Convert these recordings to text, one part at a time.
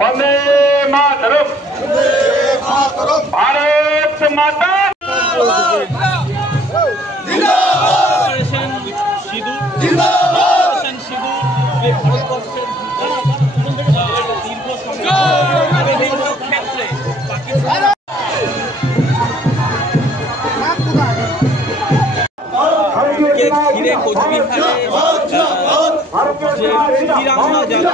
वंदे मातरम। भारत माता ঘিরে কোচবিহারে যে তিরঙ্গা যাত্রা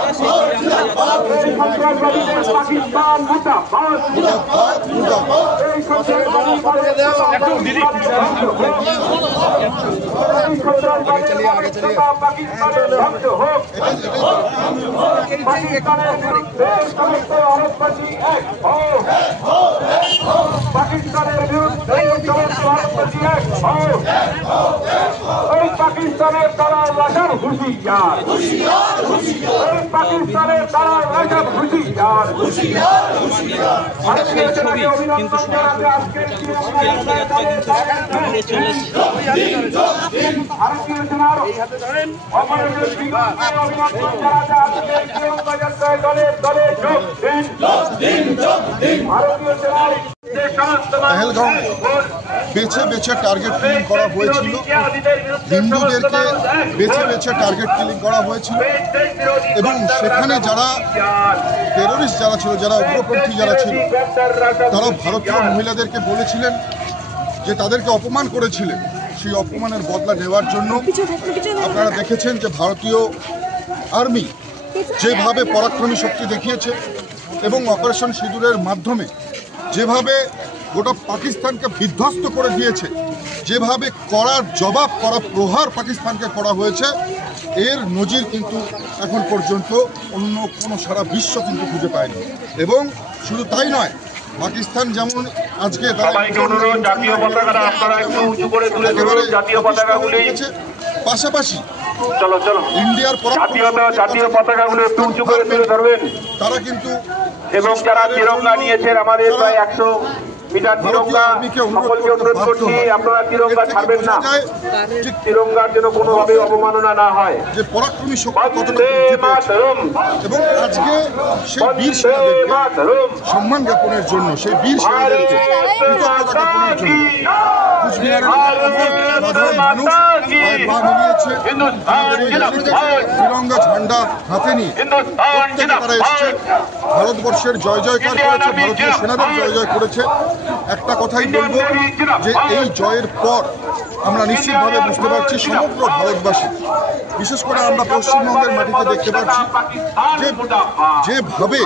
সেই পাকিস্তানের তারা লাগাম হুঁশিয়ার, পাকিস্তানের তারা লাগাম হুঁশিয়ার। সেই ছবি কিন্তু ভারতীয় সেনার पहलगाम बेছে বেছে টার্গেট কিলিং করা হয়েছিল, হিন্দুদেরকে বেছে বেছে টার্গেট কিলিং করা হয়েছিল এবং সেখানে যারা টেরোরিস্ট যারা ছিল, যারা উগ্রপন্থী যারা ছিল, তারা ভারতীয় মহিলাদেরকে বলেছিলেন যে তাদেরকে অপমান করেছিলেন। সেই অপমানের বদলা নেওয়ার জন্য আপনারা দেখেছেন যে ভারতীয় আর্মি যেভাবে পরাক্রমী শক্তি দেখিয়েছে এবং অপারেশন সিঁদুরের মাধ্যমে যেভাবে গোটা পাকিস্তানকে বিধ্বস্ত করে দিয়েছে, যেভাবে করার জবাব করা প্রহার পাকিস্তানকে করা হয়েছে, এর নজির কিন্তু এখন পর্যন্ত অন্য কোনো সারা বিশ্ব কিন্তু খুঁজে পায়নি। এবং শুধু তাই নয়, পাকিস্তান যেমন আজকে পাশাপাশি ইন্ডিয়ার জাতীয় পতাকাগুলো একটু উঁচু করে তুলে ধরবেন তারা কিন্তু এবং যারা তিরঙ্গা নিয়েছেন আমাদের প্রায় 100 মিটার তিরঙ্গা, সকলকে অনুরোধ করছি আপনারা তিরঙ্গা ছাড়বেন না, তিরঙ্গার যেন কোনোভাবে অবমাননা না হয়। যে পরাক্রমী শক্তি কতটা বৃদ্ধি পেয়েছে এবং আজকে সেই বীর সেনাদেরকে সম্মান জ্ঞাপনের জন্য, সেই বীর সেনাদেরকে কৃতজ্ঞতা জ্ঞাপনের জন্য কুচবিহারের সাধারণ মানুষ পা মিলিয়েছে, তিরঙ্গা ঝান্ডা হাতে নিয়ে প্রত্যেকে তারা এসছে, ভারতবর্ষের জয় জয়কার করেছে, ভারতীয় সেনাদের জয় জয় করেছে। একটা কথাই বলবো যে এই জয়ের পর আমরা নিশ্চিতভাবে বুঝতে পারছি সমগ্র ভারতবাসী, বিশেষ করে আমরা পশ্চিমবঙ্গের মাটিতে দেখতে পাচ্ছি যে যেভাবে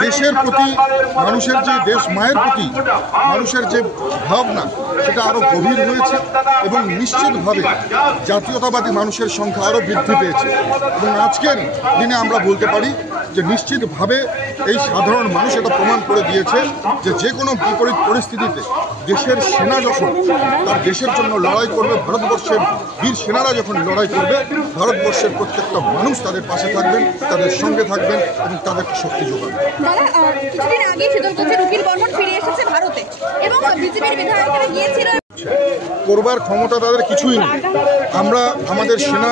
দেশের প্রতি মানুষের যে দেশ মায়ের প্রতি মানুষের যে ভাবনা সেটা আরও গভীর হয়েছে এবং নিশ্চিতভাবে জাতীয়তাবাদী মানুষের সংখ্যা আরও বৃদ্ধি পেয়েছে। এবং আজকের দিনে আমরা বলতে পারি যে নিশ্চিতভাবে এই সাধারণ মানুষ এটা প্রমাণ করে দিয়েছে যে যে কোনো বিপরীত পরিস্থিতিতে দেশের সেনা যখন তার দেশের জন্য লড়াই করবে, ভারতবর্ষের বীর সেনারা যখন লড়াই করবে, ভারতবর্ষের প্রত্যেকটা মানুষ তাদের পাশে থাকবেন, তাদের সঙ্গে থাকবেন এবং তাদেরকে শক্তি যোগাবেন। কিছুদিন আগে শীতলকুচির উকিল বর্মন ফিরে এসেছে ভারতে এবং বিজেপির বিধায়করা গিয়েছিল। করবার ক্ষমতা তাদের কিছুই নেই। আমরা আমাদের সেনা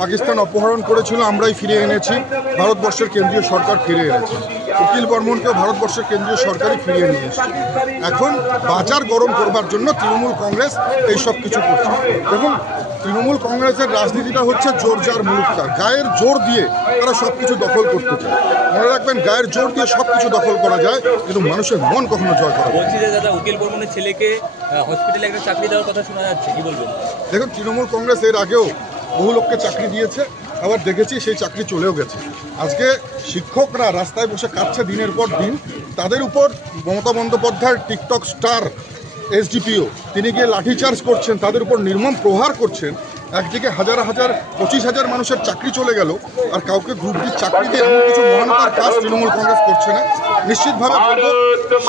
পাকিস্তান অপহরণ করেছিল, আমরাই ফিরে এনেছি, ভারতবর্ষের কেন্দ্রীয় সরকার ফিরে এনেছে। উকিল বর্মনকেও ভারতবর্ষের কেন্দ্রীয় সরকারই ফিরিয়ে নিয়ে এসেছে। এখন বাজার গরম করবার জন্য তৃণমূল কংগ্রেস এই সব কিছু করছে। দেখুন, তৃণমূল কংগ্রেসের রাজনীতিটা হচ্ছে জোর যার মুলুকতার, গায়ের জোর দিয়ে তারা সব কিছু দখল করতে চায়। মনে রাখবেন, গায়ের জোর দিয়ে সব কিছু দখল করা যায় কিন্তু মানুষের মন কখনো জয় করা যায়। বলছি যে দাদা, উকিল বর্মনের ছেলেকে হসপিটালে একটা চাকরি দেওয়ার কথা শোনা যাচ্ছে, কি বলবেন? দেখুন, তৃণমূল কংগ্রেস এর আগেও বহু লোককে চাকরি দিয়েছে, আবার দেখেছি সেই চাকরি চলেও গেছে। আজকে শিক্ষকরা রাস্তায় বসে কাটছে দিনের পর দিন, তাদের উপর মমতা বন্দ্যোপাধ্যায়ের টিকটক স্টার এসডিপিও তিনি গিয়ে লাঠিচার্জ করছেন, তাদের উপর নির্মম প্রহার করছেন। একদিকে হাজার হাজার 25,000 মানুষের চাকরি চলে গেল, আর কাউকে গ্রুপ ডি চাকরি দিয়ে এমন কিছু মহানতার কাজ তৃণমূল কংগ্রেস করছে না। নিশ্চিতভাবে বলবো,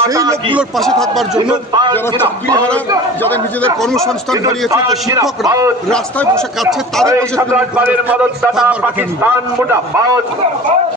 সেই লোকগুলোর পাশে থাকবার জন্য যারা চাকরি হারা, যাদের নিজেদের কর্মসংস্থান হারিয়েছে, যে শিক্ষকরা রাস্তায় বসে কাটছে, তাদের পাশে তৃণমূল কংগ্রেস থাকবার কথা নেই।